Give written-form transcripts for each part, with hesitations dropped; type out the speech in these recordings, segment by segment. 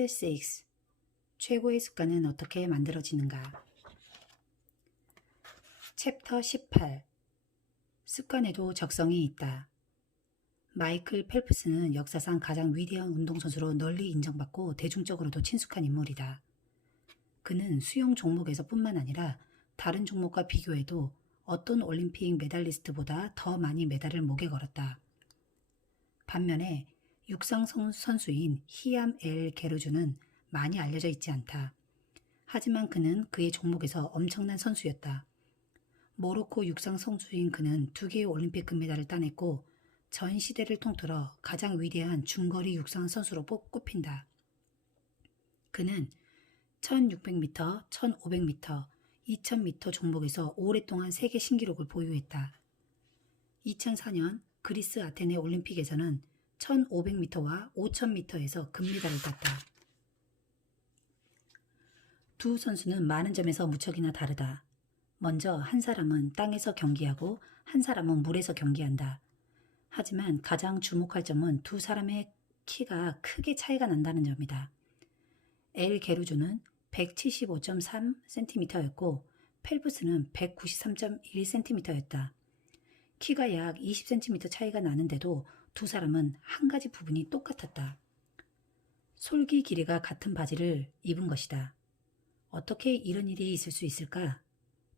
파트 6. 최고의 습관은 어떻게 만들어지는가? 챕터 18. 습관에도 적성이 있다. 마이클 펠프스는 역사상 가장 위대한 운동선수로 널리 인정받고 대중적으로도 친숙한 인물이다. 그는 수영 종목에서 뿐만 아니라 다른 종목과 비교해도 어떤 올림픽 메달리스트보다 더 많이 메달을 목에 걸었다. 반면에 육상 선수인 히암 엘 게르주는 많이 알려져 있지 않다. 하지만 그는 그의 종목에서 엄청난 선수였다. 모로코 육상 선수인 그는 2개의 올림픽 금메달을 따냈고 전 시대를 통틀어 가장 위대한 중거리 육상 선수로 꼽힌다. 그는 1600m, 1500m, 2000m 종목에서 오랫동안 세계 신기록을 보유했다. 2004년 그리스 아테네 올림픽에서는 1500m와 5000m에서 금메달을 땄다. 두 선수는 많은 점에서 무척이나 다르다. 먼저 한 사람은 땅에서 경기하고 한 사람은 물에서 경기한다. 하지만 가장 주목할 점은 두 사람의 키가 크게 차이가 난다는 점이다. 엘 게루주는 175.3cm였고 펠프스는 193.1cm였다. 키가 약 20cm 차이가 나는데도 두 사람은 한 가지 부분이 똑같았다. 솔기 길이가 같은 바지를 입은 것이다. 어떻게 이런 일이 있을 수 있을까?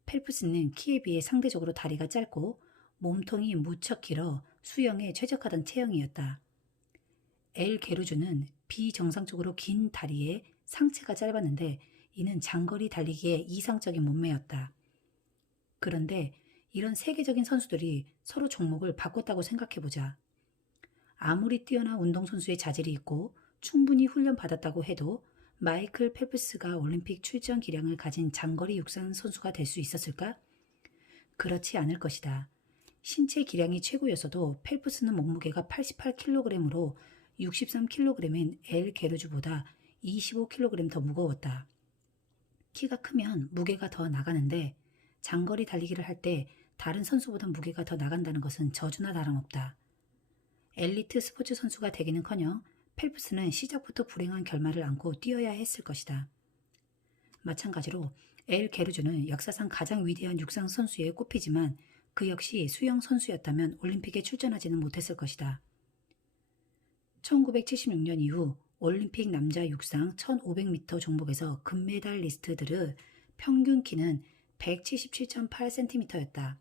펠프스는 키에 비해 상대적으로 다리가 짧고 몸통이 무척 길어 수영에 최적화된 체형이었다. 엘 게루주는 비정상적으로 긴 다리에 상체가 짧았는데 이는 장거리 달리기에 이상적인 몸매였다. 그런데 이런 세계적인 선수들이 서로 종목을 바꿨다고 생각해보자. 아무리 뛰어난 운동선수의 자질이 있고 충분히 훈련받았다고 해도 마이클 펠프스가 올림픽 출전 기량을 가진 장거리 육상 선수가 될 수 있었을까? 그렇지 않을 것이다. 신체 기량이 최고였어도 펠프스는 몸무게가 88kg으로 63kg인 엘 게르주보다 25kg 더 무거웠다. 키가 크면 무게가 더 나가는데 장거리 달리기를 할 때 다른 선수보다 무게가 더 나간다는 것은 저주나 다름없다. 엘리트 스포츠 선수가 되기는커녕 펠프스는 시작부터 불행한 결말을 안고 뛰어야 했을 것이다. 마찬가지로 엘 게르주는 역사상 가장 위대한 육상 선수에 꼽히지만 그 역시 수영 선수였다면 올림픽에 출전하지는 못했을 것이다. 1976년 이후 올림픽 남자 육상 1500m 종목에서 금메달리스트들의 평균 키는 177.8cm였다.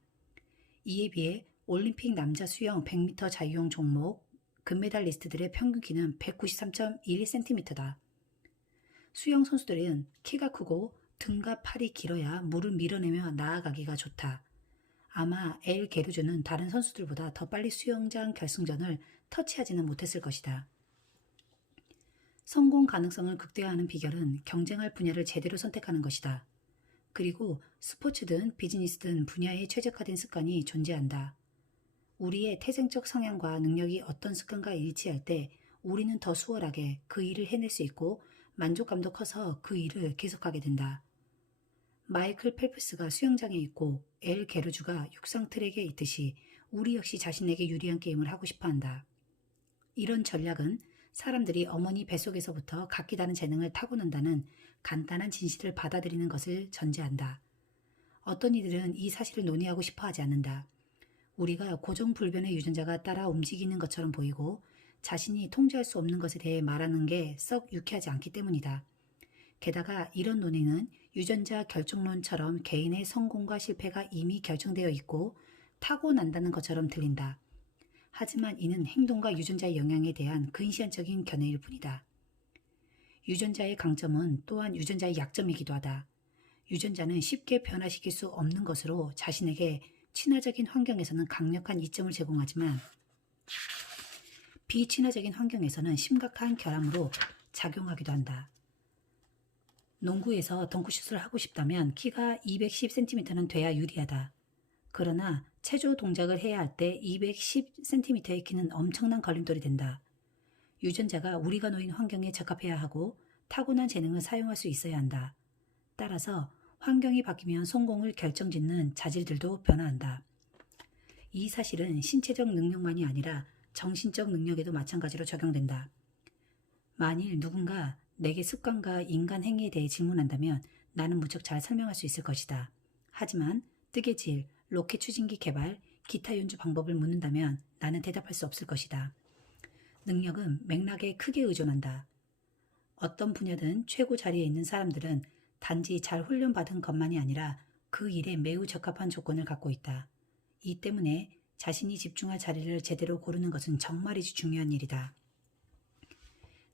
이에 비해 올림픽 남자 수영 100m 자유형 종목 금메달리스트들의 평균 키는 193.1cm다. 수영 선수들은 키가 크고 등과 팔이 길어야 물을 밀어내며 나아가기가 좋다. 아마 엘 게르주는 다른 선수들보다 더 빨리 수영장 결승전을 터치하지는 못했을 것이다. 성공 가능성을 극대화하는 비결은 경쟁할 분야를 제대로 선택하는 것이다. 그리고 스포츠든 비즈니스든 분야에 최적화된 습관이 존재한다. 우리의 태생적 성향과 능력이 어떤 습관과 일치할 때 우리는 더 수월하게 그 일을 해낼 수 있고 만족감도 커서 그 일을 계속하게 된다. 마이클 펠프스가 수영장에 있고 엘 게르주가 육상 트랙에 있듯이 우리 역시 자신에게 유리한 게임을 하고 싶어 한다. 이런 전략은 사람들이 어머니 뱃속에서부터 각기 다른 재능을 타고난다는 간단한 진실을 받아들이는 것을 전제한다. 어떤 이들은 이 사실을 논의하고 싶어 하지 않는다. 우리가 고정불변의 유전자가 따라 움직이는 것처럼 보이고 자신이 통제할 수 없는 것에 대해 말하는 게 썩 유쾌하지 않기 때문이다. 게다가 이런 논의는 유전자 결정론처럼 개인의 성공과 실패가 이미 결정되어 있고 타고난다는 것처럼 들린다. 하지만 이는 행동과 유전자의 영향에 대한 근시안적인 견해일 뿐이다. 유전자의 강점은 또한 유전자의 약점이기도 하다. 유전자는 쉽게 변화시킬 수 없는 것으로 자신에게 친화적인 환경에서는 강력한 이점을 제공하지만 비친화적인 환경에서는 심각한 결함으로 작용하기도 한다. 농구에서 덩크슛을 하고 싶다면 키가 210cm는 돼야 유리하다. 그러나 체조 동작을 해야 할 때 210cm의 키는 엄청난 걸림돌이 된다. 유전자가 우리가 놓인 환경에 적합해야 하고 타고난 재능을 사용할 수 있어야 한다. 따라서 환경이 바뀌면 성공을 결정짓는 자질들도 변화한다. 이 사실은 신체적 능력만이 아니라 정신적 능력에도 마찬가지로 적용된다. 만일 누군가 내게 습관과 인간 행위에 대해 질문한다면 나는 무척 잘 설명할 수 있을 것이다. 하지만 뜨개질, 로켓 추진기 개발, 기타 연주 방법을 묻는다면 나는 대답할 수 없을 것이다. 능력은 맥락에 크게 의존한다. 어떤 분야든 최고 자리에 있는 사람들은 단지 잘 훈련받은 것만이 아니라 그 일에 매우 적합한 조건을 갖고 있다. 이 때문에 자신이 집중할 자리를 제대로 고르는 것은 정말이지 중요한 일이다.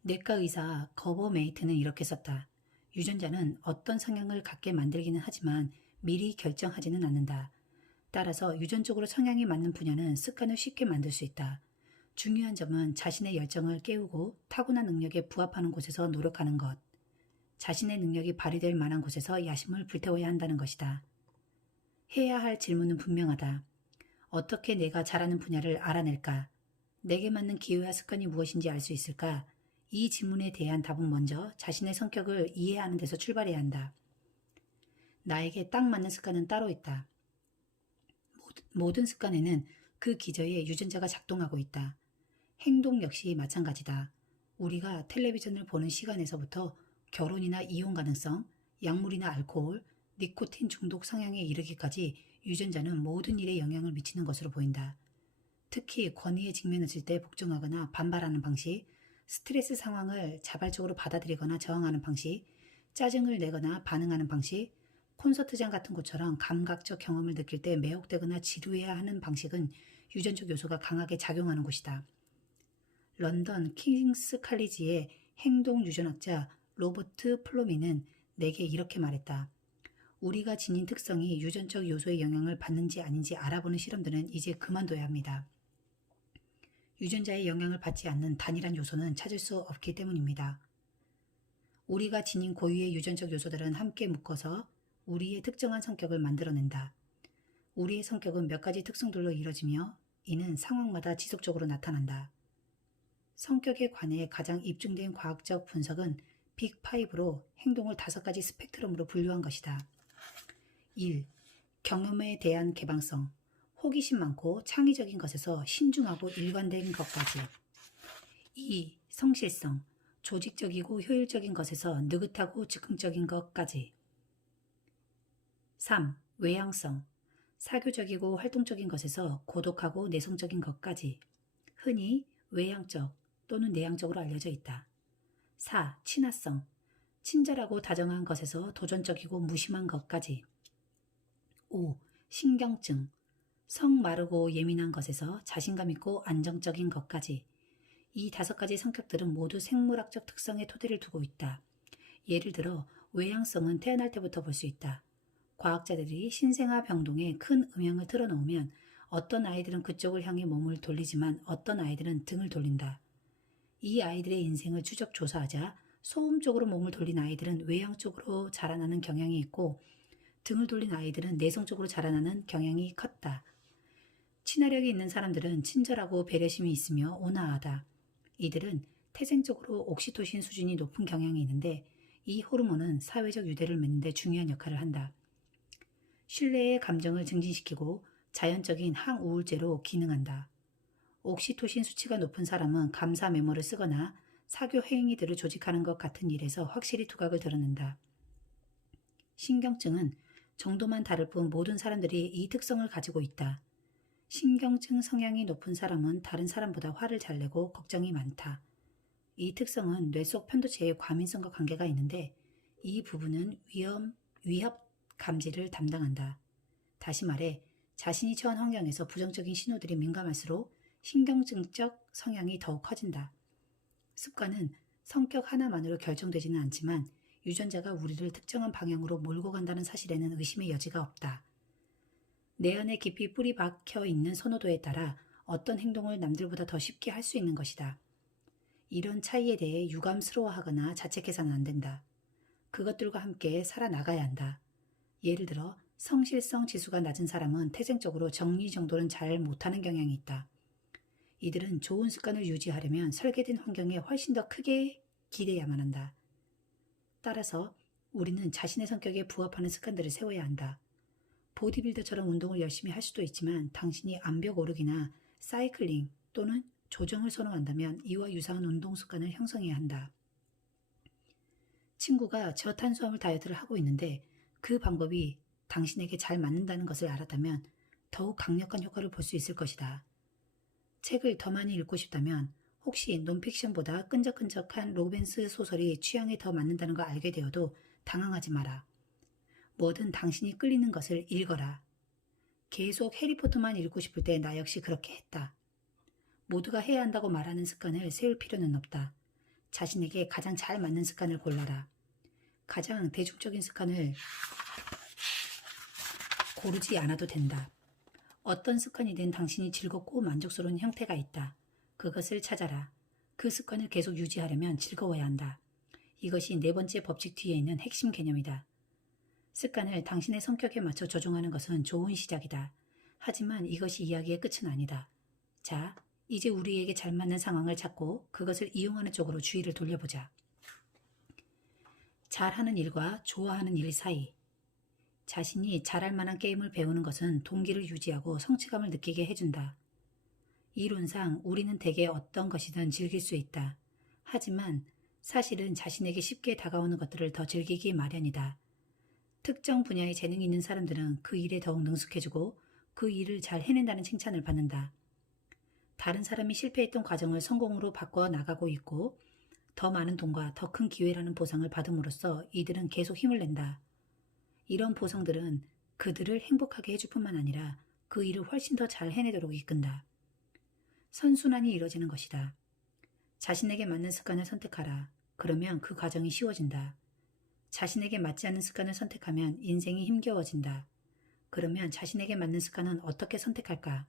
내과 의사 거버 메이트는 이렇게 썼다. 유전자는 어떤 성향을 갖게 만들기는 하지만 미리 결정하지는 않는다. 따라서 유전적으로 성향이 맞는 분야는 습관을 쉽게 만들 수 있다. 중요한 점은 자신의 열정을 깨우고 타고난 능력에 부합하는 곳에서 노력하는 것. 자신의 능력이 발휘될 만한 곳에서 야심을 불태워야 한다는 것이다. 해야 할 질문은 분명하다. 어떻게 내가 잘하는 분야를 알아낼까? 내게 맞는 기회와 습관이 무엇인지 알 수 있을까? 이 질문에 대한 답은 먼저 자신의 성격을 이해하는 데서 출발해야 한다. 나에게 딱 맞는 습관은 따로 있다. 모든 습관에는 그 기저에 유전자가 작동하고 있다. 행동 역시 마찬가지다. 우리가 텔레비전을 보는 시간에서부터 결혼이나 이혼 가능성, 약물이나 알코올, 니코틴 중독 성향에 이르기까지 유전자는 모든 일에 영향을 미치는 것으로 보인다. 특히 권위에 직면했을 때 복종하거나 반발하는 방식, 스트레스 상황을 자발적으로 받아들이거나 저항하는 방식, 짜증을 내거나 반응하는 방식, 콘서트장 같은 곳처럼 감각적 경험을 느낄 때 매혹되거나 지루해야 하는 방식은 유전적 요소가 강하게 작용하는 곳이다. 런던 킹스 칼리지의 행동 유전학자 로버트 플로미는 내게 이렇게 말했다. 우리가 지닌 특성이 유전적 요소의 영향을 받는지 아닌지 알아보는 실험들은 이제 그만둬야 합니다. 유전자의 영향을 받지 않는 단일한 요소는 찾을 수 없기 때문입니다. 우리가 지닌 고유의 유전적 요소들은 함께 묶어서 우리의 특정한 성격을 만들어낸다. 우리의 성격은 몇 가지 특성들로 이뤄지며 이는 상황마다 지속적으로 나타난다. 성격에 관해 가장 입증된 과학적 분석은 빅5로 행동을 5가지 스펙트럼으로 분류한 것이다. 1. 경험에 대한 개방성. 호기심 많고 창의적인 것에서 신중하고 일관된 것까지. 2. 성실성. 조직적이고 효율적인 것에서 느긋하고 즉흥적인 것까지. 3. 외향성. 사교적이고 활동적인 것에서 고독하고 내성적인 것까지. 흔히 외향적 또는 내향적으로 알려져 있다. 4. 친화성. 친절하고 다정한 것에서 도전적이고 무심한 것까지. 5. 신경증. 성 마르고 예민한 것에서 자신감 있고 안정적인 것까지. 이 5가지 성격들은 모두 생물학적 특성의 토대를 두고 있다. 예를 들어 외향성은 태어날 때부터 볼 수 있다. 과학자들이 신생아 병동에 큰 음향을 틀어놓으면 어떤 아이들은 그쪽을 향해 몸을 돌리지만 어떤 아이들은 등을 돌린다. 이 아이들의 인생을 추적 조사하자 소음 쪽으로 몸을 돌린 아이들은 외향 쪽으로 자라나는 경향이 있고 등을 돌린 아이들은 내성 쪽으로 자라나는 경향이 컸다. 친화력이 있는 사람들은 친절하고 배려심이 있으며 온화하다. 이들은 태생적으로 옥시토신 수준이 높은 경향이 있는데 이 호르몬은 사회적 유대를 맺는 데 중요한 역할을 한다. 신뢰의 감정을 증진시키고 자연적인 항우울제로 기능한다. 옥시토신 수치가 높은 사람은 감사 메모를 쓰거나 사교 행위들을 조직하는 것 같은 일에서 확실히 두각을 드러낸다. 신경증은 정도만 다를 뿐 모든 사람들이 이 특성을 가지고 있다. 신경증 성향이 높은 사람은 다른 사람보다 화를 잘 내고 걱정이 많다. 이 특성은 뇌 속 편도체의 과민성과 관계가 있는데 이 부분은 위협 감지를 담당한다. 다시 말해 자신이 처한 환경에서 부정적인 신호들이 민감할수록 신경증적 성향이 더욱 커진다. 습관은 성격 하나만으로 결정되지는 않지만 유전자가 우리를 특정한 방향으로 몰고 간다는 사실에는 의심의 여지가 없다. 내 안에 깊이 뿌리 박혀 있는 선호도에 따라 어떤 행동을 남들보다 더 쉽게 할 수 있는 것이다. 이런 차이에 대해 유감스러워하거나 자책해서는 안 된다. 그것들과 함께 살아나가야 한다. 예를 들어 성실성 지수가 낮은 사람은 태생적으로 정리정돈은 잘 못하는 경향이 있다. 이들은 좋은 습관을 유지하려면 설계된 환경에 훨씬 더 크게 기대야만 한다. 따라서 우리는 자신의 성격에 부합하는 습관들을 세워야 한다. 보디빌더처럼 운동을 열심히 할 수도 있지만 당신이 암벽 오르기나 사이클링 또는 조정을 선호한다면 이와 유사한 운동 습관을 형성해야 한다. 친구가 저탄수화물 다이어트를 하고 있는데 그 방법이 당신에게 잘 맞는다는 것을 알았다면 더욱 강력한 효과를 볼 수 있을 것이다. 책을 더 많이 읽고 싶다면 혹시 논픽션보다 끈적끈적한 로맨스 소설이 취향에 더 맞는다는 걸 알게 되어도 당황하지 마라. 뭐든 당신이 끌리는 것을 읽어라. 계속 해리포터만 읽고 싶을 때 나 역시 그렇게 했다. 모두가 해야 한다고 말하는 습관을 세울 필요는 없다. 자신에게 가장 잘 맞는 습관을 골라라. 가장 대중적인 습관을 고르지 않아도 된다. 어떤 습관이든 당신이 즐겁고 만족스러운 형태가 있다. 그것을 찾아라. 그 습관을 계속 유지하려면 즐거워야 한다. 이것이 네 번째 법칙 뒤에 있는 핵심 개념이다. 습관을 당신의 성격에 맞춰 조종하는 것은 좋은 시작이다. 하지만 이것이 이야기의 끝은 아니다. 자, 이제 우리에게 잘 맞는 상황을 찾고 그것을 이용하는 쪽으로 주의를 돌려보자. 잘하는 일과 좋아하는 일 사이. 자신이 잘할 만한 게임을 배우는 것은 동기를 유지하고 성취감을 느끼게 해준다. 이론상 우리는 대개 어떤 것이든 즐길 수 있다. 하지만 사실은 자신에게 쉽게 다가오는 것들을 더 즐기기 마련이다. 특정 분야에 재능이 있는 사람들은 그 일에 더욱 능숙해지고 그 일을 잘 해낸다는 칭찬을 받는다. 다른 사람이 실패했던 과정을 성공으로 바꿔 나가고 있고 더 많은 돈과 더 큰 기회라는 보상을 받음으로써 이들은 계속 힘을 낸다. 이런 보상들은 그들을 행복하게 해줄 뿐만 아니라 그 일을 훨씬 더 잘 해내도록 이끈다. 선순환이 이뤄지는 것이다. 자신에게 맞는 습관을 선택하라. 그러면 그 과정이 쉬워진다. 자신에게 맞지 않는 습관을 선택하면 인생이 힘겨워진다. 그러면 자신에게 맞는 습관은 어떻게 선택할까?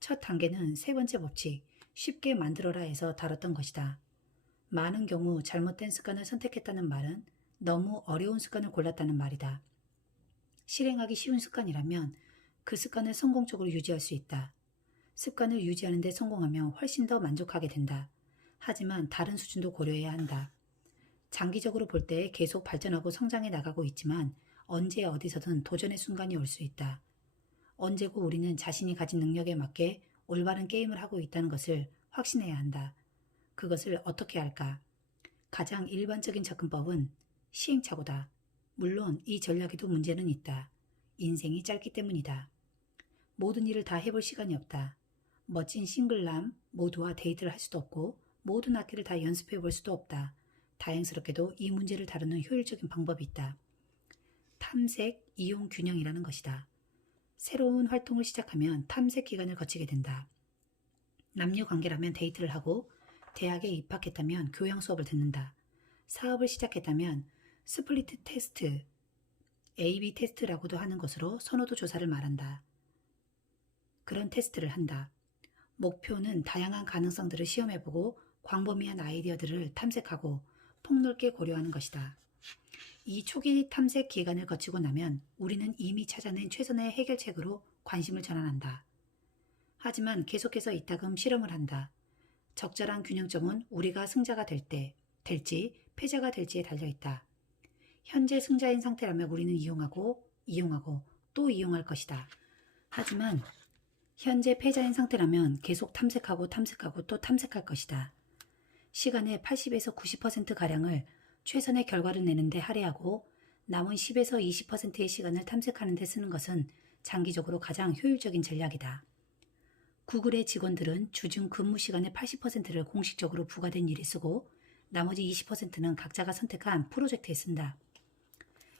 첫 단계는 세 번째 법칙, 쉽게 만들어라에서 다뤘던 것이다. 많은 경우 잘못된 습관을 선택했다는 말은 너무 어려운 습관을 골랐다는 말이다. 실행하기 쉬운 습관이라면 그 습관을 성공적으로 유지할 수 있다. 습관을 유지하는 데 성공하면 훨씬 더 만족하게 된다. 하지만 다른 수준도 고려해야 한다. 장기적으로 볼 때 계속 발전하고 성장해 나가고 있지만 언제 어디서든 도전의 순간이 올 수 있다. 언제고 우리는 자신이 가진 능력에 맞게 올바른 게임을 하고 있다는 것을 확신해야 한다. 그것을 어떻게 할까? 가장 일반적인 접근법은 시행착오다. 물론 이 전략에도 문제는 있다. 인생이 짧기 때문이다. 모든 일을 다 해볼 시간이 없다. 멋진 싱글남 모두와 데이트를 할 수도 없고 모든 악기를 다 연습해 볼 수도 없다. 다행스럽게도 이 문제를 다루는 효율적인 방법이 있다. 탐색, 이용 균형이라는 것이다. 새로운 활동을 시작하면 탐색 기간을 거치게 된다. 남녀 관계라면 데이트를 하고 대학에 입학했다면 교양 수업을 듣는다. 사업을 시작했다면 스플리트 테스트, AB 테스트라고도 하는 것으로 선호도 조사를 말한다. 그런 테스트를 한다. 목표는 다양한 가능성들을 시험해보고 광범위한 아이디어들을 탐색하고 폭넓게 고려하는 것이다. 이 초기 탐색 기간을 거치고 나면 우리는 이미 찾아낸 최선의 해결책으로 관심을 전환한다. 하지만 계속해서 이따금 실험을 한다. 적절한 균형점은 우리가 승자가 될지 패자가 될지에 달려있다. 현재 승자인 상태라면 우리는 이용하고 또 이용할 것이다. 하지만 현재 패자인 상태라면 계속 탐색하고 또 탐색할 것이다. 시간의 80에서 90%가량을 최선의 결과를 내는데 할애하고 남은 10에서 20%의 시간을 탐색하는 데 쓰는 것은 장기적으로 가장 효율적인 전략이다. 구글의 직원들은 주중 근무 시간의 80%를 공식적으로 부과된 일에 쓰고 나머지 20%는 각자가 선택한 프로젝트에 쓴다.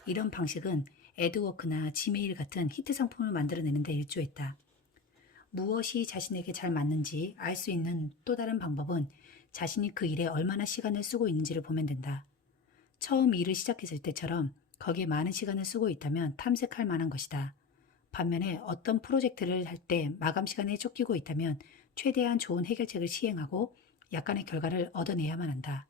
이런 방식은 애드워크나 지메일 같은 히트 상품을 만들어내는 데 일조했다. 무엇이 자신에게 잘 맞는지 알 수 있는 또 다른 방법은 자신이 그 일에 얼마나 시간을 쓰고 있는지를 보면 된다. 처음 일을 시작했을 때처럼 거기에 많은 시간을 쓰고 있다면 탐색할 만한 것이다. 반면에 어떤 프로젝트를 할 때 마감 시간에 쫓기고 있다면 최대한 좋은 해결책을 시행하고 약간의 결과를 얻어내야만 한다.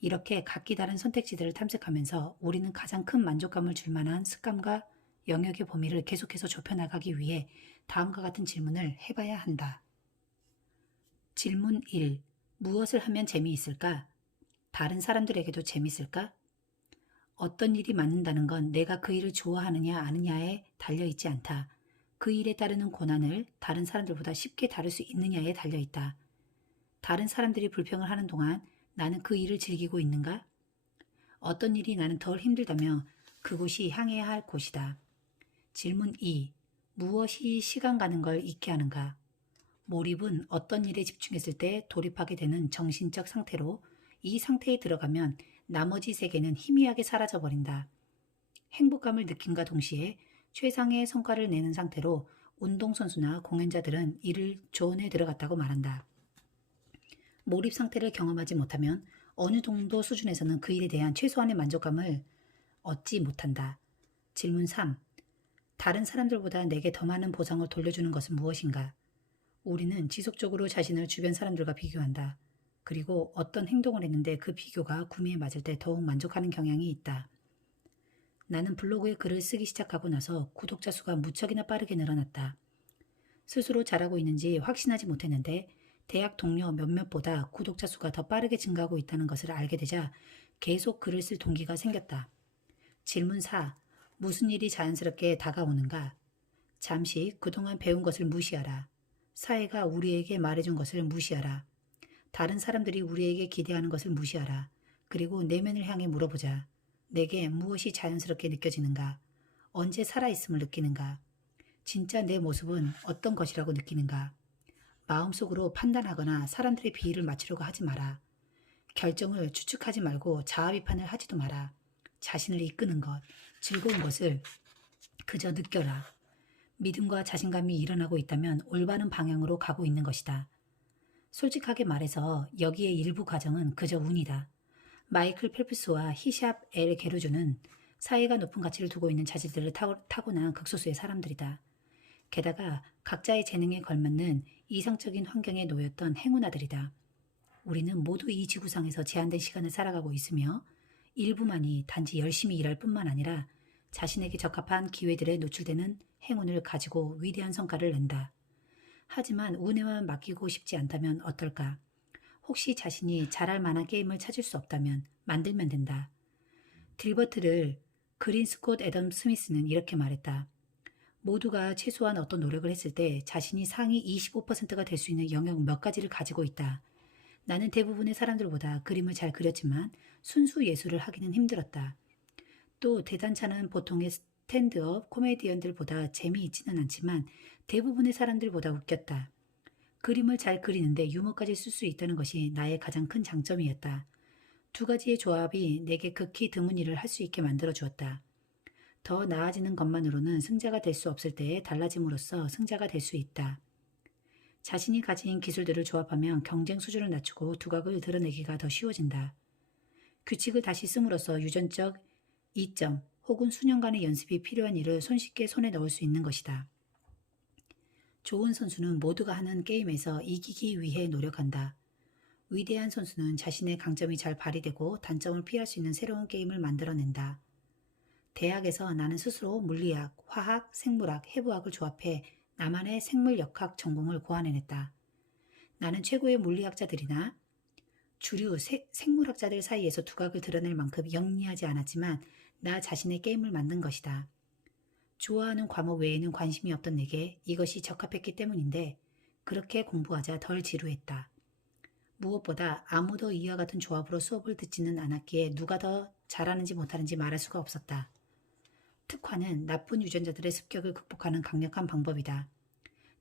이렇게 각기 다른 선택지들을 탐색하면서 우리는 가장 큰 만족감을 줄 만한 습관과 영역의 범위를 계속해서 좁혀나가기 위해 다음과 같은 질문을 해봐야 한다. 질문 1. 무엇을 하면 재미있을까? 다른 사람들에게도 재미있을까? 어떤 일이 맞는다는 건 내가 그 일을 좋아하느냐 아느냐에 달려있지 않다. 그 일에 따르는 고난을 다른 사람들보다 쉽게 다룰 수 있느냐에 달려있다. 다른 사람들이 불평을 하는 동안 나는 그 일을 즐기고 있는가? 어떤 일이 나는 덜 힘들다며 그곳이 향해야 할 곳이다. 질문 2. 무엇이 시간 가는 걸 잊게 하는가? 몰입은 어떤 일에 집중했을 때 돌입하게 되는 정신적 상태로 이 상태에 들어가면 나머지 세계는 희미하게 사라져버린다. 행복감을 느낀과 동시에 최상의 성과를 내는 상태로 운동선수나 공연자들은 이를 존에 들어갔다고 말한다. 몰입 상태를 경험하지 못하면 어느 정도 수준에서는 그 일에 대한 최소한의 만족감을 얻지 못한다. 질문 3. 다른 사람들보다 내게 더 많은 보상을 돌려주는 것은 무엇인가? 우리는 지속적으로 자신을 주변 사람들과 비교한다. 그리고 어떤 행동을 했는데 그 비교가 구미에 맞을 때 더욱 만족하는 경향이 있다. 나는 블로그에 글을 쓰기 시작하고 나서 구독자 수가 무척이나 빠르게 늘어났다. 스스로 잘하고 있는지 확신하지 못했는데 대학 동료 몇몇보다 구독자 수가 더 빠르게 증가하고 있다는 것을 알게 되자 계속 글을 쓸 동기가 생겼다. 질문 4. 무슨 일이 자연스럽게 다가오는가? 잠시 그동안 배운 것을 무시하라. 사회가 우리에게 말해준 것을 무시하라. 다른 사람들이 우리에게 기대하는 것을 무시하라. 그리고 내면을 향해 물어보자. 내게 무엇이 자연스럽게 느껴지는가? 언제 살아있음을 느끼는가? 진짜 내 모습은 어떤 것이라고 느끼는가? 마음속으로 판단하거나 사람들의 비위를 맞추려고 하지 마라. 결정을 추측하지 말고 자아 비판을 하지도 마라. 자신을 이끄는 것, 즐거운 것을 그저 느껴라. 믿음과 자신감이 일어나고 있다면 올바른 방향으로 가고 있는 것이다. 솔직하게 말해서 여기의 일부 과정은 그저 운이다. 마이클 펠프스와 히샵 엘 게루주는 사회가 높은 가치를 두고 있는 자질들을 타고난 극소수의 사람들이다. 게다가 각자의 재능에 걸맞는 이상적인 환경에 놓였던 행운아들이다. 우리는 모두 이 지구상에서 제한된 시간을 살아가고 있으며 일부만이 단지 열심히 일할 뿐만 아니라 자신에게 적합한 기회들에 노출되는 행운을 가지고 위대한 성과를 낸다. 하지만 운에만 맡기고 싶지 않다면 어떨까? 혹시 자신이 잘할 만한 게임을 찾을 수 없다면 만들면 된다. 딜버트를 그린 스콧 애덤 스미스는 이렇게 말했다. 모두가 최소한 어떤 노력을 했을 때 자신이 상위 25%가 될 수 있는 영역 몇 가지를 가지고 있다. 나는 대부분의 사람들보다 그림을 잘 그렸지만 순수 예술을 하기는 힘들었다. 또 대단찮은 보통의 스탠드업 코미디언들보다 재미있지는 않지만 대부분의 사람들보다 웃겼다. 그림을 잘 그리는데 유머까지 쓸 수 있다는 것이 나의 가장 큰 장점이었다. 두 가지의 조합이 내게 극히 드문 일을 할 수 있게 만들어 주었다. 더 나아지는 것만으로는 승자가 될 수 없을 때에 달라짐으로써 승자가 될 수 있다. 자신이 가진 기술들을 조합하면 경쟁 수준을 낮추고 두각을 드러내기가 더 쉬워진다. 규칙을 다시 씀으로써 유전적 이점 혹은 수년간의 연습이 필요한 일을 손쉽게 손에 넣을 수 있는 것이다. 좋은 선수는 모두가 하는 게임에서 이기기 위해 노력한다. 위대한 선수는 자신의 강점이 잘 발휘되고 단점을 피할 수 있는 새로운 게임을 만들어낸다. 대학에서 나는 스스로 물리학, 화학, 생물학, 해부학을 조합해 나만의 생물역학 전공을 고안해냈다. 나는 최고의 물리학자들이나 주류 생물학자들 사이에서 두각을 드러낼 만큼 영리하지 않았지만 나 자신의 게임을 만든 것이다. 좋아하는 과목 외에는 관심이 없던 내게 이것이 적합했기 때문인데 그렇게 공부하자 덜 지루했다. 무엇보다 아무도 이와 같은 조합으로 수업을 듣지는 않았기에 누가 더 잘하는지 못하는지 말할 수가 없었다. 특화는 나쁜 유전자들의 습격을 극복하는 강력한 방법이다.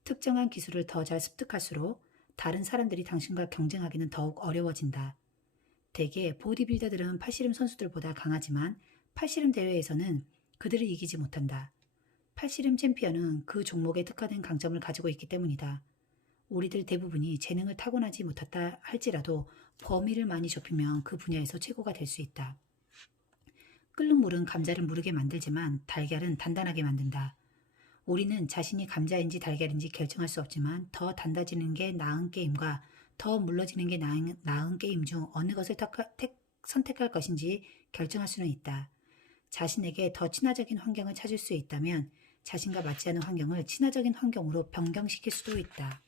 특정한 기술을 더 잘 습득할수록 다른 사람들이 당신과 경쟁하기는 더욱 어려워진다. 대개 보디빌더들은 팔씨름 선수들보다 강하지만 팔씨름 대회에서는 그들을 이기지 못한다. 팔씨름 챔피언은 그 종목에 특화된 강점을 가지고 있기 때문이다. 우리들 대부분이 재능을 타고나지 못했다 할지라도 범위를 많이 좁히면 그 분야에서 최고가 될 수 있다. 끓는 물은 감자를 무르게 만들지만 달걀은 단단하게 만든다. 우리는 자신이 감자인지 달걀인지 결정할 수 없지만 더 단단해지는 게 나은 게임과 더 물러지는 게 나은 게임 중 어느 것을 선택할 것인지 결정할 수는 있다. 자신에게 더 친화적인 환경을 찾을 수 있다면 자신과 맞지 않은 환경을 친화적인 환경으로 변경시킬 수도 있다.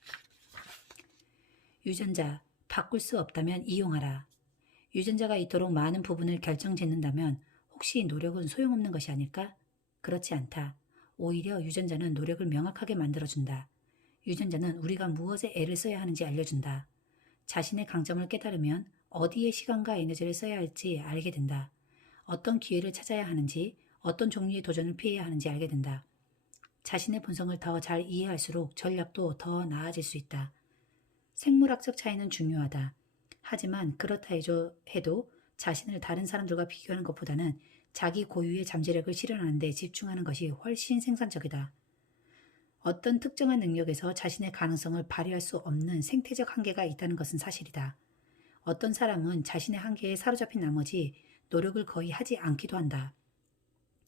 유전자, 바꿀 수 없다면 이용하라. 유전자가 이토록 많은 부분을 결정짓는다면 혹시 노력은 소용없는 것이 아닐까? 그렇지 않다. 오히려 유전자는 노력을 명확하게 만들어준다. 유전자는 우리가 무엇에 애를 써야 하는지 알려준다. 자신의 강점을 깨달으면 어디에 시간과 에너지를 써야 할지 알게 된다. 어떤 기회를 찾아야 하는지, 어떤 종류의 도전을 피해야 하는지 알게 된다. 자신의 본성을 더 잘 이해할수록 전략도 더 나아질 수 있다. 생물학적 차이는 중요하다. 하지만 그렇다 해도 자신을 다른 사람들과 비교하는 것보다는 자기 고유의 잠재력을 실현하는 데 집중하는 것이 훨씬 생산적이다. 어떤 특정한 능력에서 자신의 가능성을 발휘할 수 없는 생태적 한계가 있다는 것은 사실이다. 어떤 사람은 자신의 한계에 사로잡힌 나머지 노력을 거의 하지 않기도 한다.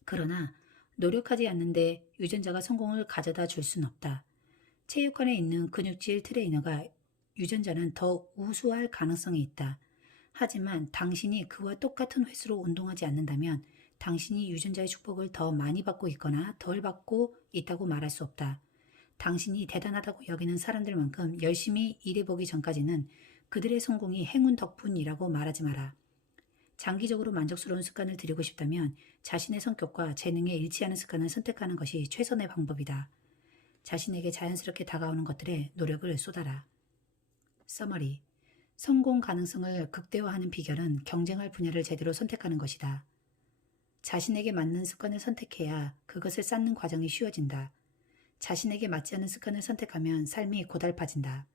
그러나 노력하지 않는데 유전자가 성공을 가져다 줄 순 없다. 체육관에 있는 근육질 트레이너가 유전자는 더 우수할 가능성이 있다. 하지만 당신이 그와 똑같은 횟수로 운동하지 않는다면 당신이 유전자의 축복을 더 많이 받고 있거나 덜 받고 있다고 말할 수 없다. 당신이 대단하다고 여기는 사람들만큼 열심히 일해보기 전까지는 그들의 성공이 행운 덕분이라고 말하지 마라. 장기적으로 만족스러운 습관을 들이고 싶다면 자신의 성격과 재능에 일치하는 습관을 선택하는 것이 최선의 방법이다. 자신에게 자연스럽게 다가오는 것들에 노력을 쏟아라. 서머리. 성공 가능성을 극대화하는 비결은 경쟁할 분야를 제대로 선택하는 것이다. 자신에게 맞는 습관을 선택해야 그것을 쌓는 과정이 쉬워진다. 자신에게 맞지 않는 습관을 선택하면 삶이 고달파진다.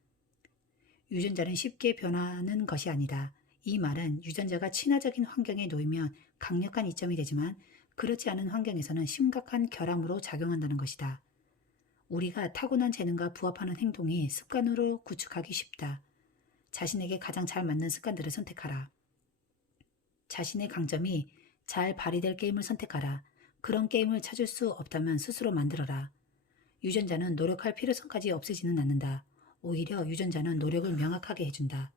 유전자는 쉽게 변하는 것이 아니다. 이 말은 유전자가 친화적인 환경에 놓이면 강력한 이점이 되지만 그렇지 않은 환경에서는 심각한 결함으로 작용한다는 것이다. 우리가 타고난 재능과 부합하는 행동이 습관으로 구축하기 쉽다. 자신에게 가장 잘 맞는 습관들을 선택하라. 자신의 강점이 잘 발휘될 게임을 선택하라. 그런 게임을 찾을 수 없다면 스스로 만들어라. 유전자는 노력할 필요성까지 없애지는 않는다. 오히려 유전자는 노력을 명확하게 해준다.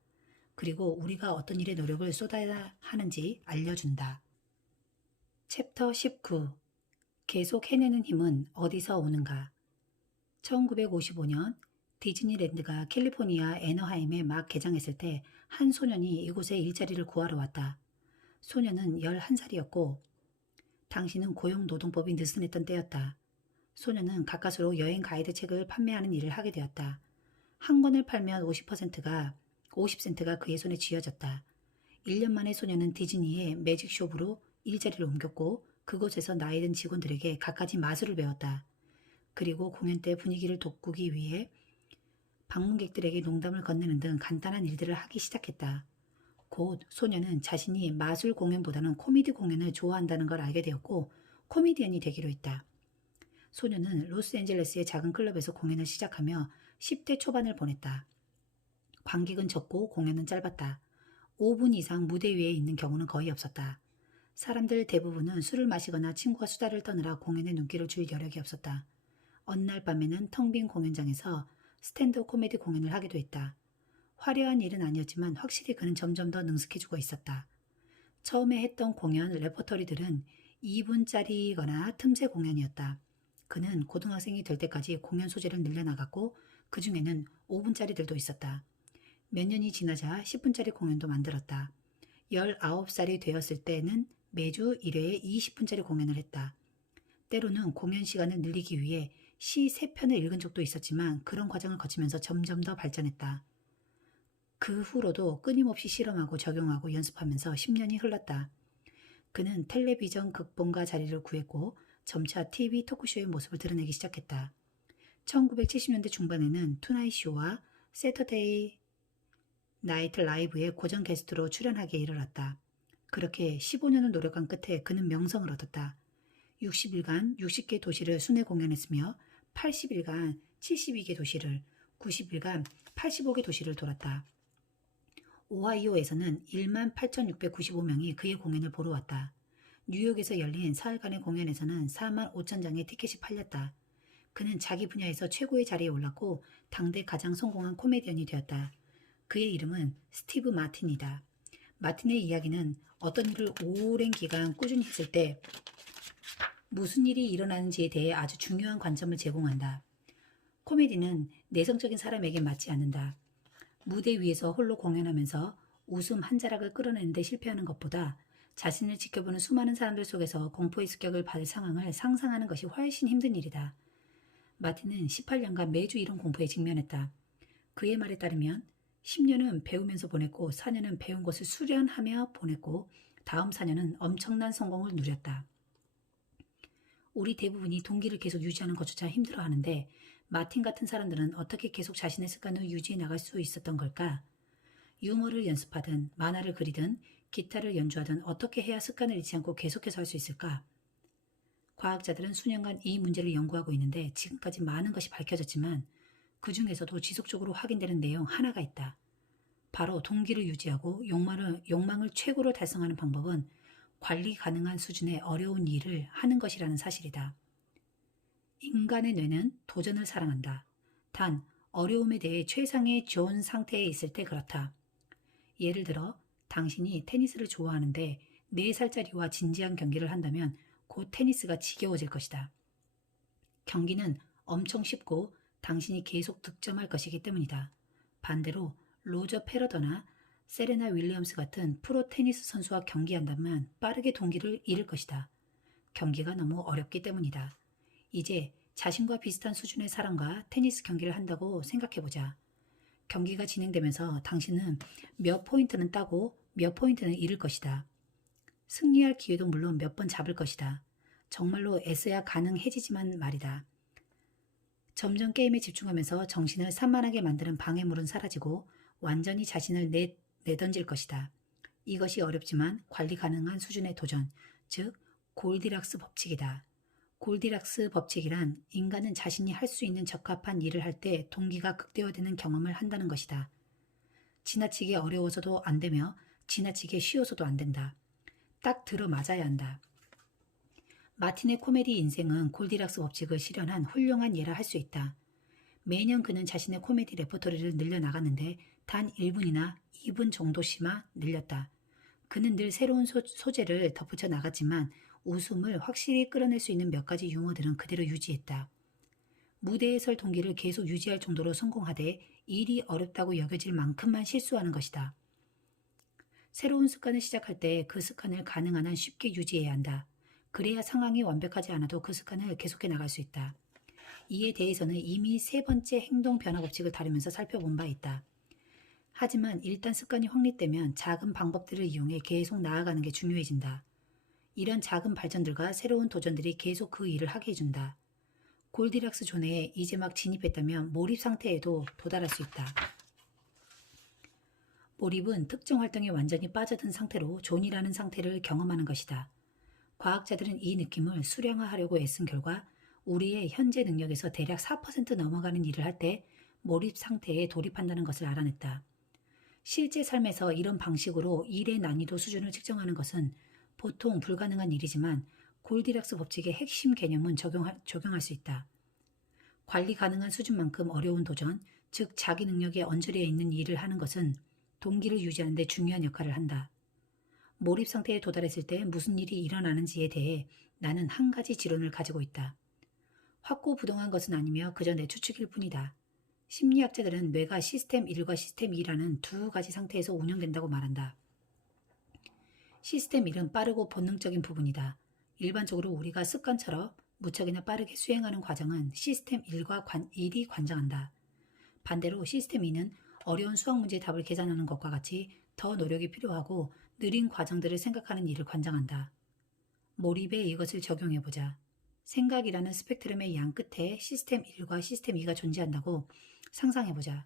그리고 우리가 어떤 일에 노력을 쏟아야 하는지 알려준다. 챕터 19. 계속 해내는 힘은 어디서 오는가? 1955년 디즈니랜드가 캘리포니아 애너하임에 막 개장했을 때 한 소년이 이곳에 일자리를 구하러 왔다. 소년은 11살이었고 당시는 고용노동법이 느슨했던 때였다. 소년은 가까스로 여행 가이드 책을 판매하는 일을 하게 되었다. 한 권을 팔면 50센트가 그의 손에 쥐어졌다. 1년 만에 소년은 디즈니의 매직숍으로 일자리를 옮겼고 그곳에서 나이든 직원들에게 갖가지 마술을 배웠다. 그리고 공연 때 분위기를 돋구기 위해 방문객들에게 농담을 건네는 등 간단한 일들을 하기 시작했다. 곧 소년은 자신이 마술 공연보다는 코미디 공연을 좋아한다는 걸 알게 되었고 코미디언이 되기로 했다. 소년은 로스앤젤레스의 작은 클럽에서 공연을 시작하며 10대 초반을 보냈다. 관객은 적고 공연은 짧았다. 5분 이상 무대 위에 있는 경우는 거의 없었다. 사람들 대부분은 술을 마시거나 친구와 수다를 떠느라 공연에 눈길을 줄 여력이 없었다. 어느 날 밤에는 텅 빈 공연장에서 스탠드업 코미디 공연을 하기도 했다. 화려한 일은 아니었지만 확실히 그는 점점 더 능숙해지고 있었다. 처음에 했던 공연 레퍼토리들은 2분짜리거나 틈새 공연이었다. 그는 고등학생이 될 때까지 공연 소재를 늘려나갔고 그 중에는 5분짜리들도 있었다. 몇 년이 지나자 10분짜리 공연도 만들었다. 19살이 되었을 때는 매주 1회에 20분짜리 공연을 했다. 때로는 공연 시간을 늘리기 위해 시 3편을 읽은 적도 있었지만 그런 과정을 거치면서 점점 더 발전했다. 그 후로도 끊임없이 실험하고 적용하고 연습하면서 10년이 흘렀다. 그는 텔레비전 극본가 자리를 구했고 점차 TV 토크쇼의 모습을 드러내기 시작했다. 1970년대 중반에는 투나잇 쇼와 세터데이 나이트 라이브의 고정 게스트로 출연하기에 이르렀다. 그렇게 15년을 노력한 끝에 그는 명성을 얻었다. 60일간 60개 도시를 순회 공연했으며 80일간 72개 도시를, 90일간 85개 도시를 돌았다. 오하이오에서는 18,695명이 그의 공연을 보러 왔다. 뉴욕에서 열린 사흘간의 공연에서는 4만 5천 장의 티켓이 팔렸다. 그는 자기 분야에서 최고의 자리에 올랐고 당대 가장 성공한 코미디언이 되었다. 그의 이름은 스티브 마틴이다. 마틴의 이야기는 어떤 일을 오랜 기간 꾸준히 했을 때 무슨 일이 일어나는지에 대해 아주 중요한 관점을 제공한다. 코미디는 내성적인 사람에게 맞지 않는다. 무대 위에서 홀로 공연하면서 웃음 한 자락을 끌어내는 데 실패하는 것보다 자신을 지켜보는 수많은 사람들 속에서 공포의 습격을 받을 상황을 상상하는 것이 훨씬 힘든 일이다. 마틴은 18년간 매주 이런 공포에 직면했다. 그의 말에 따르면 10년은 배우면서 보냈고 4년은 배운 것을 수련하며 보냈고 다음 4년은 엄청난 성공을 누렸다. 우리 대부분이 동기를 계속 유지하는 것조차 힘들어하는데 마틴 같은 사람들은 어떻게 계속 자신의 습관을 유지해 나갈 수 있었던 걸까? 유머를 연습하든 만화를 그리든 기타를 연주하든 어떻게 해야 습관을 잃지 않고 계속해서 할 수 있을까? 과학자들은 수년간 이 문제를 연구하고 있는데 지금까지 많은 것이 밝혀졌지만 그 중에서도 지속적으로 확인되는 내용 하나가 있다. 바로 동기를 유지하고 욕망을 최고로 달성하는 방법은 관리 가능한 수준의 어려운 일을 하는 것이라는 사실이다. 인간의 뇌는 도전을 사랑한다. 단, 어려움에 대해 최상의 좋은 상태에 있을 때 그렇다. 예를 들어, 당신이 테니스를 좋아하는데 4살짜리와 진지한 경기를 한다면 곧 테니스가 지겨워질 것이다. 경기는 엄청 쉽고 당신이 계속 득점할 것이기 때문이다. 반대로 로저 페러더나 세레나 윌리엄스 같은 프로 테니스 선수와 경기한다면 빠르게 동기를 잃을 것이다. 경기가 너무 어렵기 때문이다. 이제 자신과 비슷한 수준의 사람과 테니스 경기를 한다고 생각해보자. 경기가 진행되면서 당신은 몇 포인트는 따고 몇 포인트는 잃을 것이다. 승리할 기회도 물론 몇 번 잡을 것이다. 정말로 애써야 가능해지지만 말이다. 점점 게임에 집중하면서 정신을 산만하게 만드는 방해물은 사라지고 완전히 자신을 내던질 것이다. 이것이 어렵지만 관리 가능한 수준의 도전, 즉 골디락스 법칙이다. 골디락스 법칙이란 인간은 자신이 할 수 있는 적합한 일을 할 때 동기가 극대화되는 경험을 한다는 것이다. 지나치게 어려워서도 안 되며 지나치게 쉬워서도 안 된다. 딱 들어맞아야 한다. 마틴의 코미디 인생은 골디락스 법칙을 실현한 훌륭한 예라 할 수 있다. 매년 그는 자신의 코미디 레퍼토리를 늘려나갔는데 단 1분이나 2분 정도씩만 늘렸다. 그는 늘 새로운 소재를 덧붙여 나갔지만 웃음을 확실히 끌어낼 수 있는 몇 가지 유머들은 그대로 유지했다. 무대에 설 동기를 계속 유지할 정도로 성공하되 일이 어렵다고 여겨질 만큼만 실수하는 것이다. 새로운 습관을 시작할 때 그 습관을 가능한 한 쉽게 유지해야 한다. 그래야 상황이 완벽하지 않아도 그 습관을 계속해 나갈 수 있다. 이에 대해서는 이미 3번째 행동 변화 법칙을 다루면서 살펴본 바 있다. 하지만 일단 습관이 확립되면 작은 방법들을 이용해 계속 나아가는 게 중요해진다. 이런 작은 발전들과 새로운 도전들이 계속 그 일을 하게 해준다. 골디락스 존에 이제 막 진입했다면 몰입 상태에도 도달할 수 있다. 몰입은 특정 활동에 완전히 빠져든 상태로 존이라는 상태를 경험하는 것이다. 과학자들은 이 느낌을 수량화하려고 애쓴 결과 우리의 현재 능력에서 대략 4% 넘어가는 일을 할 때 몰입 상태에 돌입한다는 것을 알아냈다. 실제 삶에서 이런 방식으로 일의 난이도 수준을 측정하는 것은 보통 불가능한 일이지만 골디락스 법칙의 핵심 개념은 적용할 수 있다. 관리 가능한 수준만큼 어려운 도전, 즉 자기 능력에 언저리에 있는 일을 하는 것은 동기를 유지하는 데 중요한 역할을 한다. 몰입 상태에 도달했을 때 무슨 일이 일어나는지에 대해 나는 한 가지 지론을 가지고 있다. 확고부동한 것은 아니며 그저 내 추측일 뿐이다. 심리학자들은 뇌가 시스템 1과 시스템 2라는 두 가지 상태에서 운영된다고 말한다. 시스템 1은 빠르고 본능적인 부분이다. 일반적으로 우리가 습관처럼 무척이나 빠르게 수행하는 과정은 시스템 1이 관장한다. 반대로 시스템 2는 어려운 수학 문제의 답을 계산하는 것과 같이 더 노력이 필요하고 느린 과정들을 생각하는 일을 관장한다. 몰입에 이것을 적용해보자. 생각이라는 스펙트럼의 양 끝에 시스템 1과 시스템 2가 존재한다고 상상해보자.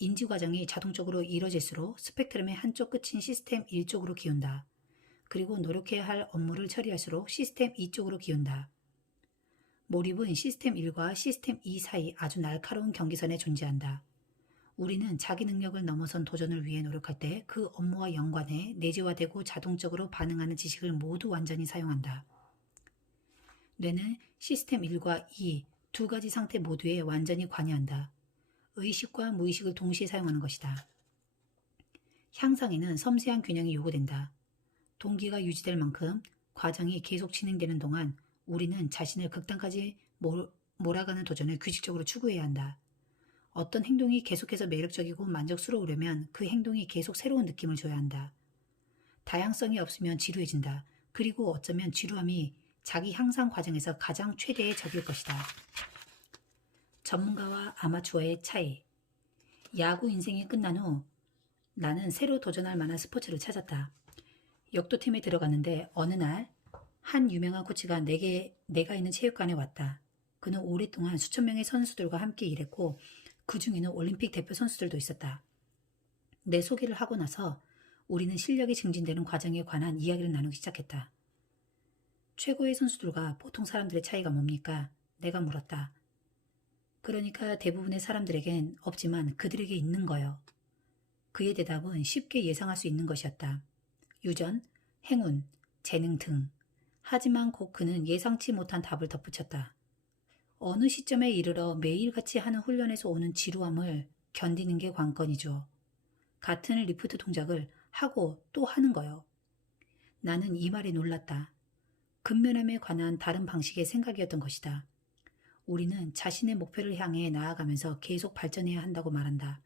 인지 과정이 자동적으로 이뤄질수록 스펙트럼의 한쪽 끝인 시스템 1 쪽으로 기운다. 그리고 노력해야 할 업무를 처리할수록 시스템 2 쪽으로 기운다. 몰입은 시스템 1과 시스템 2 사이 아주 날카로운 경계선에 존재한다. 우리는 자기 능력을 넘어선 도전을 위해 노력할 때 그 업무와 연관해 내재화되고 자동적으로 반응하는 지식을 모두 완전히 사용한다. 뇌는 시스템 1과 2, 두 가지 상태 모두에 완전히 관여한다. 의식과 무의식을 동시에 사용하는 것이다. 향상에는 섬세한 균형이 요구된다. 동기가 유지될 만큼 과정이 계속 진행되는 동안 우리는 자신을 극단까지 몰아가는 도전을 규칙적으로 추구해야 한다. 어떤 행동이 계속해서 매력적이고 만족스러우려면 그 행동이 계속 새로운 느낌을 줘야 한다. 다양성이 없으면 지루해진다. 그리고 어쩌면 지루함이 자기 향상 과정에서 가장 최대의 적일 것이다. 전문가와 아마추어의 차이. 야구 인생이 끝난 후 나는 새로 도전할 만한 스포츠를 찾았다. 역도팀에 들어갔는데 어느 날 한 유명한 코치가 내가 있는 체육관에 왔다. 그는 오랫동안 수천 명의 선수들과 함께 일했고 그 중에는 올림픽 대표 선수들도 있었다. 내 소개를 하고 나서 우리는 실력이 증진되는 과정에 관한 이야기를 나누기 시작했다. 최고의 선수들과 보통 사람들의 차이가 뭡니까? 내가 물었다. 그러니까 대부분의 사람들에겐 없지만 그들에게 있는 거요. 그의 대답은 쉽게 예상할 수 있는 것이었다. 유전, 행운, 재능 등. 하지만 곧 그는 예상치 못한 답을 덧붙였다. 어느 시점에 이르러 매일같이 하는 훈련에서 오는 지루함을 견디는 게 관건이죠. 같은 리프트 동작을 하고 또 하는 거요. 나는 이 말에 놀랐다. 근면함에 관한 다른 방식의 생각이었던 것이다. 우리는 자신의 목표를 향해 나아가면서 계속 발전해야 한다고 말한다.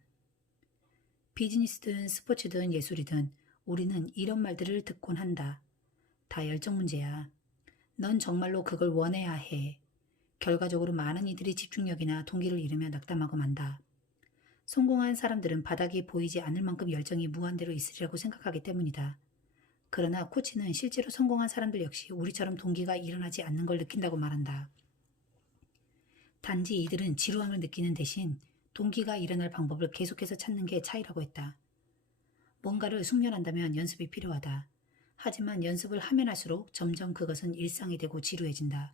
비즈니스든 스포츠든 예술이든 우리는 이런 말들을 듣곤 한다. 다 열정 문제야. 넌 정말로 그걸 원해야 해. 결과적으로 많은 이들이 집중력이나 동기를 잃으며 낙담하고 만다. 성공한 사람들은 바닥이 보이지 않을 만큼 열정이 무한대로 있으리라고 생각하기 때문이다. 그러나 코치는 실제로 성공한 사람들 역시 우리처럼 동기가 일어나지 않는 걸 느낀다고 말한다. 단지 이들은 지루함을 느끼는 대신 동기가 일어날 방법을 계속해서 찾는 게 차이라고 했다. 뭔가를 숙련한다면 연습이 필요하다. 하지만 연습을 하면 할수록 점점 그것은 일상이 되고 지루해진다.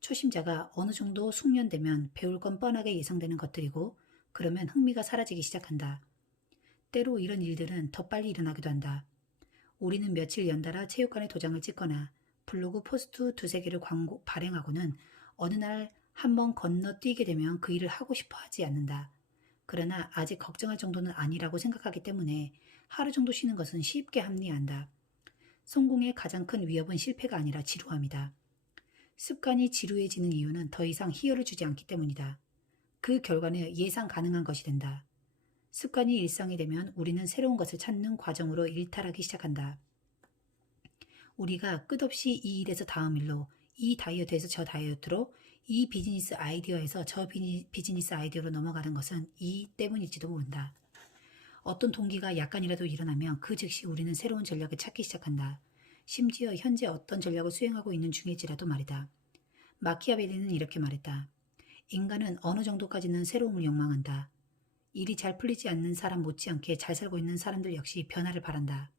초심자가 어느 정도 숙련되면 배울 건 뻔하게 예상되는 것들이고 그러면 흥미가 사라지기 시작한다. 때로 이런 일들은 더 빨리 일어나기도 한다. 우리는 며칠 연달아 체육관에 도장을 찍거나 블로그 포스트 두세 개를 발행하고는 어느 날 한번 건너뛰게 되면 그 일을 하고 싶어 하지 않는다. 그러나 아직 걱정할 정도는 아니라고 생각하기 때문에 하루 정도 쉬는 것은 쉽게 합리화한다. 성공의 가장 큰 위협은 실패가 아니라 지루함이다. 습관이 지루해지는 이유는 더 이상 희열을 주지 않기 때문이다. 그 결과는 예상 가능한 것이 된다. 습관이 일상이 되면 우리는 새로운 것을 찾는 과정으로 일탈하기 시작한다. 우리가 끝없이 이 일에서 다음 일로, 이 다이어트에서 저 다이어트로, 이 비즈니스 아이디어에서 저 비즈니스 아이디어로 넘어가는 것은 이 때문일지도 모른다. 어떤 동기가 약간이라도 일어나면 그 즉시 우리는 새로운 전략을 찾기 시작한다. 심지어 현재 어떤 전략을 수행하고 있는 중일지라도 말이다. 마키아벨리는 이렇게 말했다. 인간은 어느 정도까지는 새로움을 욕망한다. 일이 잘 풀리지 않는 사람 못지않게 잘 살고 있는 사람들 역시 변화를 바란다.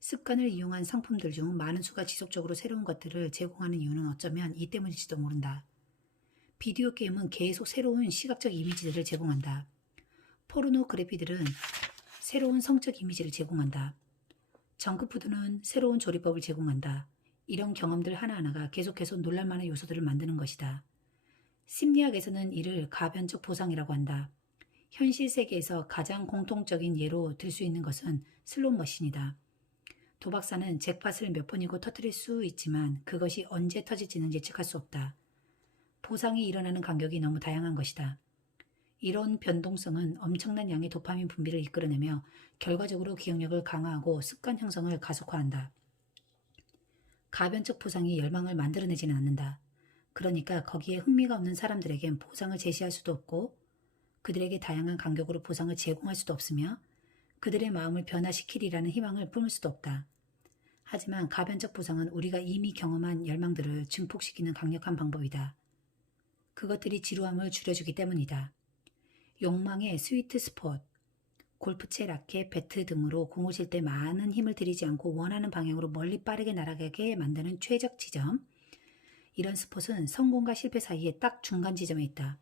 습관을 이용한 상품들 중 많은 수가 지속적으로 새로운 것들을 제공하는 이유는 어쩌면 이 때문일지도 모른다. 비디오 게임은 계속 새로운 시각적 이미지들을 제공한다. 포르노그래피들은 새로운 성적 이미지를 제공한다. 정크푸드는 새로운 조리법을 제공한다. 이런 경험들 하나하나가 계속해서 놀랄만한 요소들을 만드는 것이다. 심리학에서는 이를 가변적 보상이라고 한다. 현실 세계에서 가장 공통적인 예로 들 수 있는 것은 슬롯 머신이다. 도박사는 잭팟을 몇 번이고 터뜨릴 수 있지만 그것이 언제 터질지는 예측할 수 없다. 보상이 일어나는 간격이 너무 다양한 것이다. 이런 변동성은 엄청난 양의 도파민 분비를 이끌어내며 결과적으로 기억력을 강화하고 습관 형성을 가속화한다. 가변적 보상이 열망을 만들어내지는 않는다. 그러니까 거기에 흥미가 없는 사람들에겐 보상을 제시할 수도 없고 그들에게 다양한 간격으로 보상을 제공할 수도 없으며 그들의 마음을 변화시키리라는 희망을 품을 수도 없다. 하지만 가변적 보상은 우리가 이미 경험한 열망들을 증폭시키는 강력한 방법이다. 그것들이 지루함을 줄여주기 때문이다. 욕망의 스위트 스폿, 골프채, 라켓, 배트 등으로 공을 칠 때 많은 힘을 들이지 않고 원하는 방향으로 멀리 빠르게 날아가게 만드는 최적 지점. 이런 스폿은 성공과 실패 사이에 딱 중간 지점에 있다.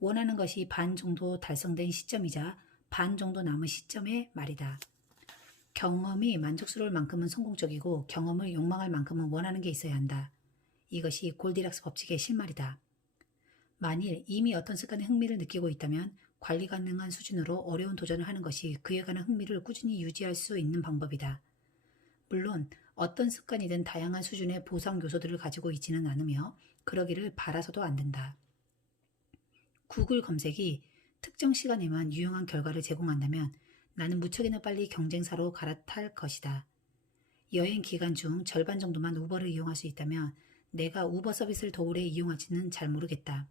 원하는 것이 반 정도 달성된 시점이자 반 정도 남은 시점의 말이다. 경험이 만족스러울 만큼은 성공적이고 경험을 욕망할 만큼은 원하는 게 있어야 한다. 이것이 골디락스 법칙의 실말이다. 만일 이미 어떤 습관에 흥미를 느끼고 있다면 관리 가능한 수준으로 어려운 도전을 하는 것이 그에 관한 흥미를 꾸준히 유지할 수 있는 방법이다. 물론 어떤 습관이든 다양한 수준의 보상 요소들을 가지고 있지는 않으며 그러기를 바라서도 안 된다. 구글 검색이 특정 시간에만 유용한 결과를 제공한다면 나는 무척이나 빨리 경쟁사로 갈아탈 것이다. 여행 기간 중 절반 정도만 우버를 이용할 수 있다면 내가 우버 서비스를 더 오래 이용할지는 잘 모르겠다.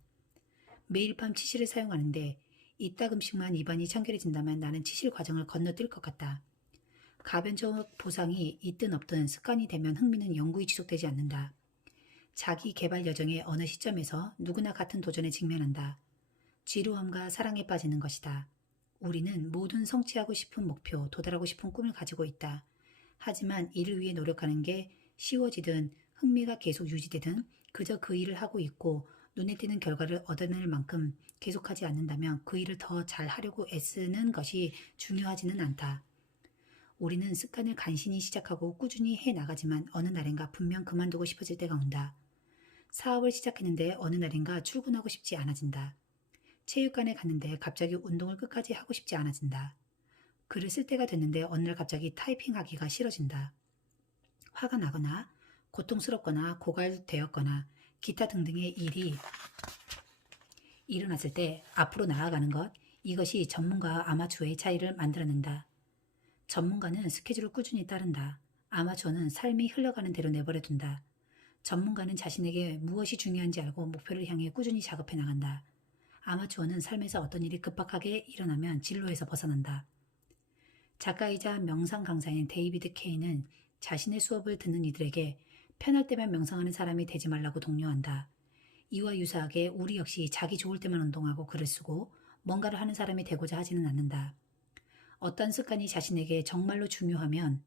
매일 밤 치실을 사용하는데 이따금씩만 입안이 청결해진다면 나는 치실 과정을 건너뛸 것 같다. 가변적 보상이 있든 없든 습관이 되면 흥미는 영구히 지속되지 않는다. 자기 개발 여정의 어느 시점에서 누구나 같은 도전에 직면한다. 지루함과 사랑에 빠지는 것이다. 우리는 모든 성취하고 싶은 목표, 도달하고 싶은 꿈을 가지고 있다. 하지만 이를 위해 노력하는 게 쉬워지든 흥미가 계속 유지되든 그저 그 일을 하고 있고 눈에 띄는 결과를 얻어낼 만큼 계속하지 않는다면 그 일을 더 잘하려고 애쓰는 것이 중요하지는 않다. 우리는 습관을 간신히 시작하고 꾸준히 해 나가지만 어느 날인가 분명 그만두고 싶어질 때가 온다. 사업을 시작했는데 어느 날인가 출근하고 싶지 않아진다. 체육관에 갔는데 갑자기 운동을 끝까지 하고 싶지 않아진다. 글을 쓸 때가 됐는데 어느 날 갑자기 타이핑하기가 싫어진다. 화가 나거나 고통스럽거나 고갈되었거나 기타 등등의 일이 일어났을 때 앞으로 나아가는 것, 이것이 전문가와 아마추어의 차이를 만들어낸다. 전문가는 스케줄을 꾸준히 따른다. 아마추어는 삶이 흘러가는 대로 내버려둔다. 전문가는 자신에게 무엇이 중요한지 알고 목표를 향해 꾸준히 작업해 나간다. 아마추어는 삶에서 어떤 일이 급박하게 일어나면 진로에서 벗어난다. 작가이자 명상 강사인 데이비드 케이는 자신의 수업을 듣는 이들에게 편할 때만 명상하는 사람이 되지 말라고 독려한다. 이와 유사하게 우리 역시 자기 좋을 때만 운동하고 글을 쓰고 뭔가를 하는 사람이 되고자 하지는 않는다. 어떤 습관이 자신에게 정말로 중요하면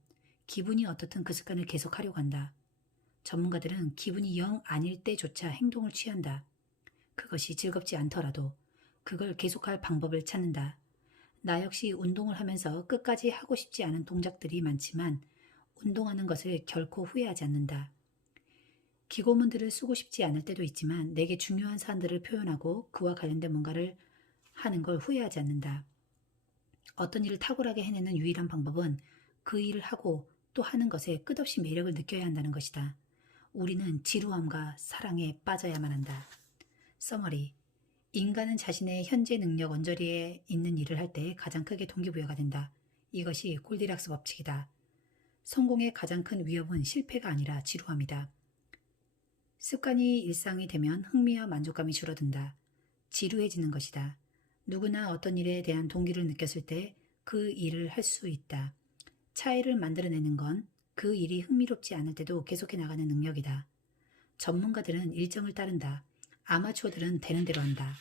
기분이 어떻든 그 습관을 계속하려고 한다. 전문가들은 기분이 영 아닐 때조차 행동을 취한다. 그것이 즐겁지 않더라도 그걸 계속할 방법을 찾는다. 나 역시 운동을 하면서 끝까지 하고 싶지 않은 동작들이 많지만 운동하는 것을 결코 후회하지 않는다. 기고문들을 쓰고 싶지 않을 때도 있지만 내게 중요한 사안들을 표현하고 그와 관련된 뭔가를 하는 걸 후회하지 않는다. 어떤 일을 탁월하게 해내는 유일한 방법은 그 일을 하고 또 하는 것에 끝없이 매력을 느껴야 한다는 것이다. 우리는 지루함과 사랑에 빠져야만 한다. 서머리. 인간은 자신의 현재 능력 언저리에 있는 일을 할 때 가장 크게 동기부여가 된다. 이것이 골디락스 법칙이다. 성공의 가장 큰 위협은 실패가 아니라 지루함이다. 습관이 일상이 되면 흥미와 만족감이 줄어든다. 지루해지는 것이다. 누구나 어떤 일에 대한 동기를 느꼈을 때 그 일을 할 수 있다. 차이를 만들어내는 건 그 일이 흥미롭지 않을 때도 계속해 나가는 능력이다. 전문가들은 일정을 따른다. 아마추어들은 되는 대로 한다.